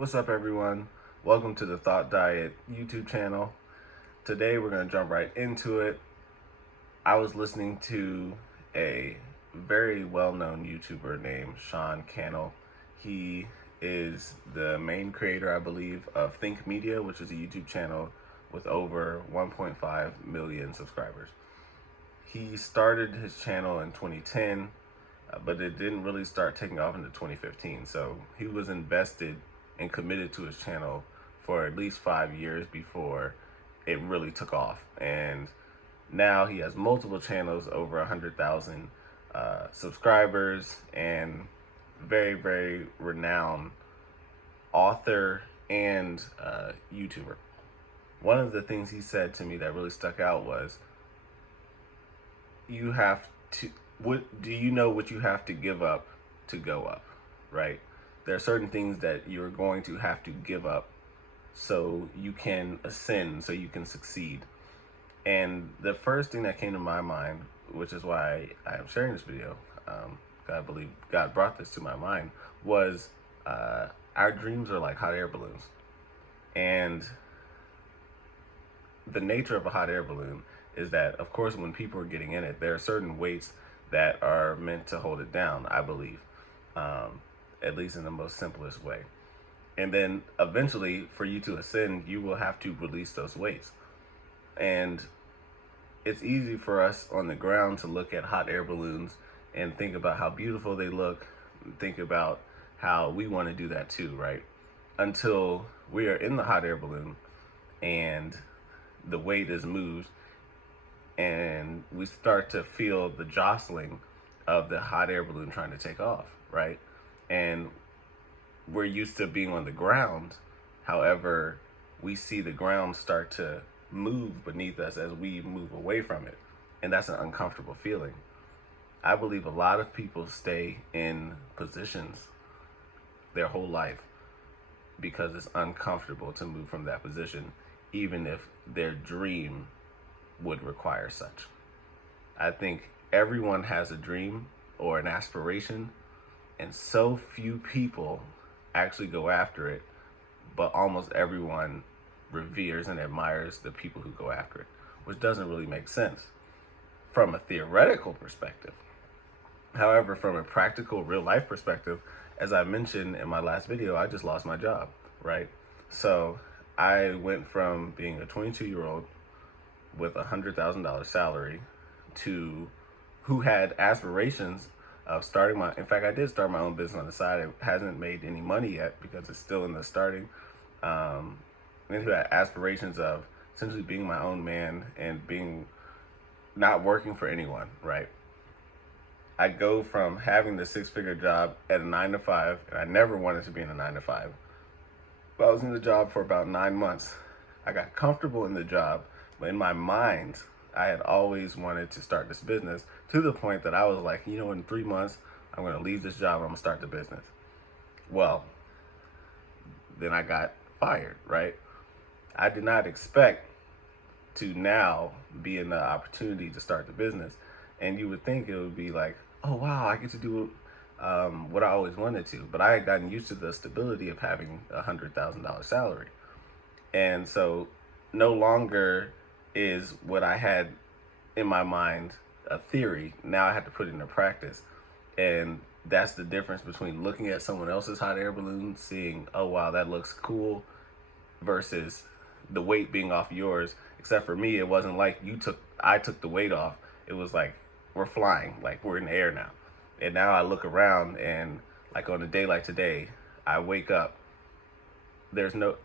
What's up, everyone? Welcome to the Thought Diet YouTube channel. Today, we're going to jump right into it. I was listening to a very well-known YouTuber named Sean Cannell. He is the main creator, I believe, of Think Media, which is a YouTube channel with over 1.5 million subscribers. He started his channel in 2010, but it didn't really start taking off until 2015. So he was invested and committed to his channel for at least 5 years before it really took off. And now he has multiple channels, over 100,000 subscribers, and very, very renowned author and YouTuber. One of the things he said to me that really stuck out was, you have to, what do you know what you have to give up to go up, right? There are certain things that you're going to have to give up so you can ascend, so you can succeed. And the first thing that came to my mind, which is why I am sharing this video, I believe God brought this to my mind, was our dreams are like hot air balloons. And the nature of a hot air balloon is that, of course, when people are getting in it, there are certain weights that are meant to hold it down, I believe, at least in the most simplest way. And then eventually, for you to ascend, you will have to release those weights. And it's easy for us on the ground to look at hot air balloons and think about how beautiful they look, think about how we want to do that too, right? Until we are in the hot air balloon and the weight is moved and we start to feel the jostling of the hot air balloon trying to take off, right? And we're used to being on the ground. However, we see the ground start to move beneath us as we move away from it. And that's an uncomfortable feeling. I believe a lot of people stay in positions their whole life because it's uncomfortable to move from that position, even if their dream would require such. I think everyone has a dream or an aspiration, and so few people actually go after it, but almost everyone reveres and admires the people who go after it, which doesn't really make sense from a theoretical perspective. However, from a practical, real life perspective, as I mentioned in my last video, I just lost my job, right? So I went from being a 22-year-old with $100,000 salary to who had aspirations of starting my, in fact, I did start my own business on the side. It hasn't made any money yet because it's still in the starting. And who had aspirations of essentially being my own man and being, not working for anyone, right? I go from having the 6-figure job at a 9-to-5, and I never wanted to be in a 9-to-5. But I was in the job for about 9 months. I got comfortable in the job, but in my mind, I had always wanted to start this business, to the point that I was like, you know, in 3 months, I'm going to leave this job and I'm going to start the business. Well, then I got fired, right? I did not expect to now be in the opportunity to start the business. And you would think it would be like, oh, wow, I get to do what I always wanted to. But I had gotten used to the stability of having a $100,000 salary. And so no longer is what I had in my mind a theory. Now I have to put it into practice. And that's the difference between looking at someone else's hot air balloon, seeing, oh, wow, that looks cool, versus the weight being off yours. Except for me, it wasn't like I took the weight off. It was like, we're flying, like we're in the air now. And now I look around and, like, on a day like today, I wake up,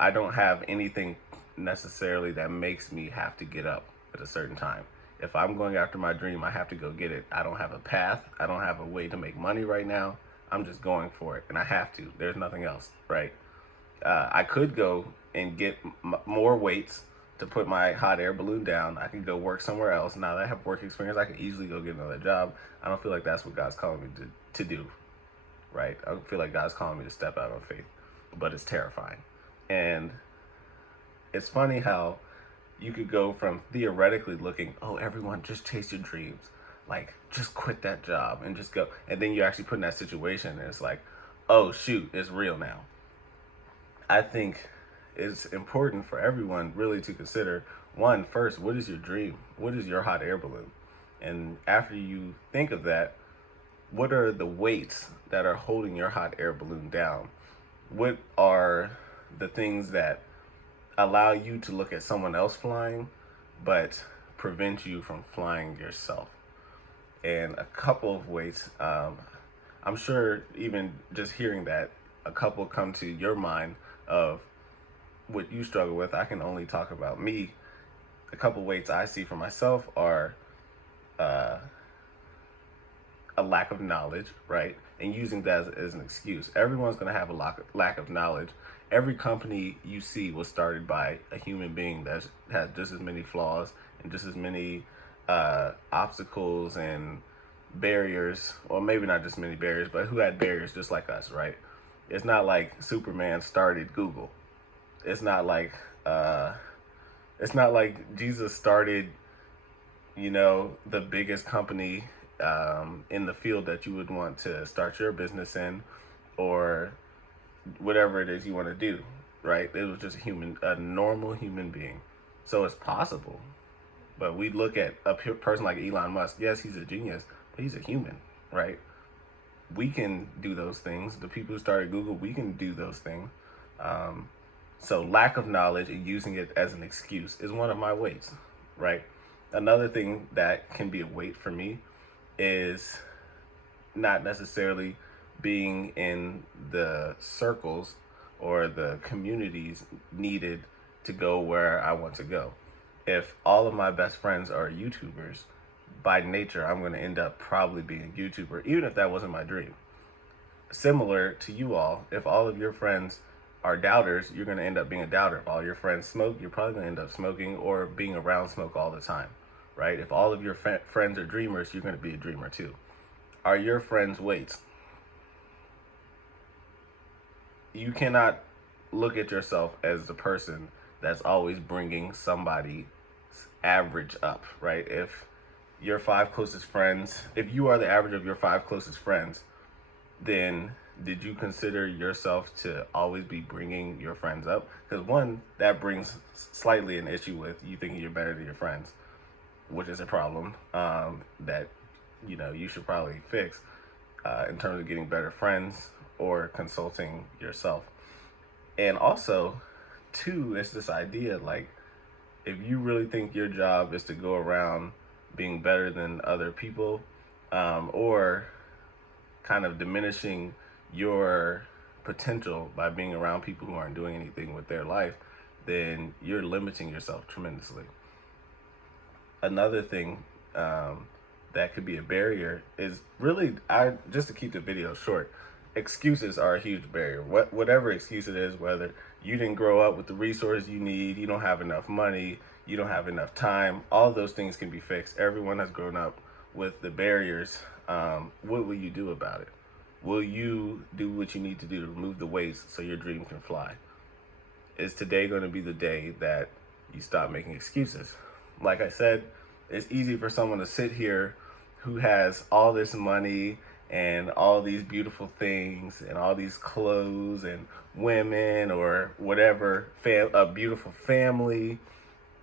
I don't have anything necessarily that makes me have to get up at a certain time. If I'm going after my dream, I have to go get it. I don't have a path. I don't have a way to make money right now. I'm just going for it, and I have to. There's nothing else, right? I could go and get more weights to put my hot air balloon down. I could go work somewhere else. Now that I have work experience, I could easily go get another job. I don't feel like that's what God's calling me to do, right? I don't feel like God's calling me to step out on faith, but it's terrifying. And it's funny how you could go from theoretically looking, oh, everyone, just chase your dreams. Like, just quit that job and just go. And then you actually put in that situation and it's like, oh, shoot, it's real now. I think it's important for everyone really to consider one, first, what is your dream? What is your hot air balloon? And after you think of that, what are the weights that are holding your hot air balloon down? What are the things that allow you to look at someone else flying but prevent you from flying yourself? And a couple of weights, I'm sure even just hearing that, a couple come to your mind of what you struggle with. I can only talk about me. A couple weights I see for myself are uh, a lack of knowledge, right? And using that as an excuse. Everyone's going to have a lack of knowledge. Every company you see was started by a human being that had just as many flaws and just as many obstacles and barriers, or maybe not just many barriers, but who had barriers just like us, right? It's not like Superman started Google. It's not like uh, it's not like Jesus started, the biggest company in the field that you would want to start your business in, or whatever it is you want to do, right? It was just a normal human being. So it's possible. But we look at a person like Elon Musk. Yes, he's a genius, but he's a human, right? We can do those things. The people who started Google, we can do those things. Um, so lack of knowledge and using it as an excuse is one of my weights, right? Another thing that can be a weight for me is not necessarily being in the circles or the communities needed to go where I want to go. If all of my best friends are YouTubers, by nature, I'm going to end up probably being a YouTuber, even if that wasn't my dream. Similar to you all, if all of your friends are doubters, you're going to end up being a doubter. If all your friends smoke, you're probably going to end up smoking or being around smoke all the time, right? If all of your friends are dreamers, you're going to be a dreamer too. Are your friends weights? You cannot look at yourself as the person that's always bringing somebody's average up, right? If your five closest friends, if you are the average of your five closest friends, then did you consider yourself to always be bringing your friends up? Because one, that brings slightly an issue with you thinking you're better than your friends, which is a problem that you should probably fix in terms of getting better friends or consulting yourself. And also, two, it's this idea like, if you really think your job is to go around being better than other people, or kind of diminishing your potential by being around people who aren't doing anything with their life, then you're limiting yourself tremendously. Another thing that could be a barrier is really, just to keep the video short, excuses are a huge barrier. Whatever excuse it is, whether you didn't grow up with the resources you need, you don't have enough money, you don't have enough time, all those things can be fixed. Everyone has grown up with the barriers. What will you do about it? Will you do what you need to do to remove the weights so your dream can fly? Is today going to be the day that you stop making excuses? Like I said, it's easy for someone to sit here who has all this money and all these beautiful things and all these clothes and women or whatever, a beautiful family,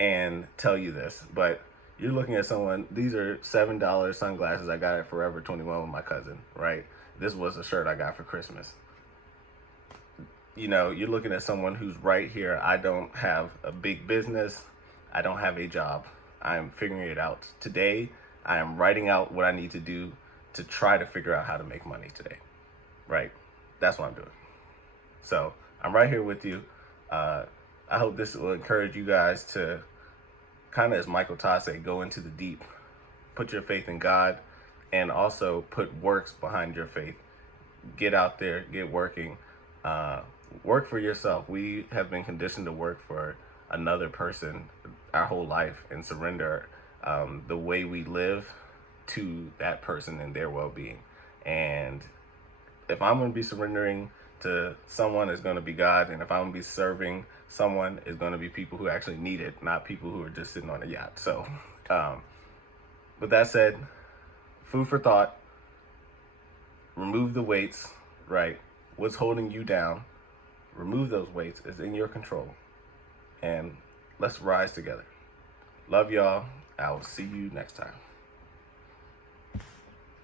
and tell you this. But you're looking at someone, these are $7 sunglasses I got at Forever 21 with my cousin, right? This was a shirt I got for Christmas. You're looking at someone who's right here. I don't have a big business. I don't have a job. I'm figuring it out. Today, I am writing out what I need to do to try to figure out how to make money today, right? That's what I'm doing. So I'm right here with you. I hope this will encourage you guys to kind of, as Michael Todd said, go into the deep, put your faith in God, and also put works behind your faith. Get out there, get working, work for yourself. We have been conditioned to work for another person our whole life and surrender the way we live to that person and their well-being. And if I'm going to be surrendering to someone, it's going to be God. And if I'm going to be serving someone, it's going to be people who actually need it, not people who are just sitting on a yacht. So with that said, food for thought. Remove the weights, right? What's holding you down? remove those weights. It's in your control. And let's rise together. Love y'all. I will see you next time.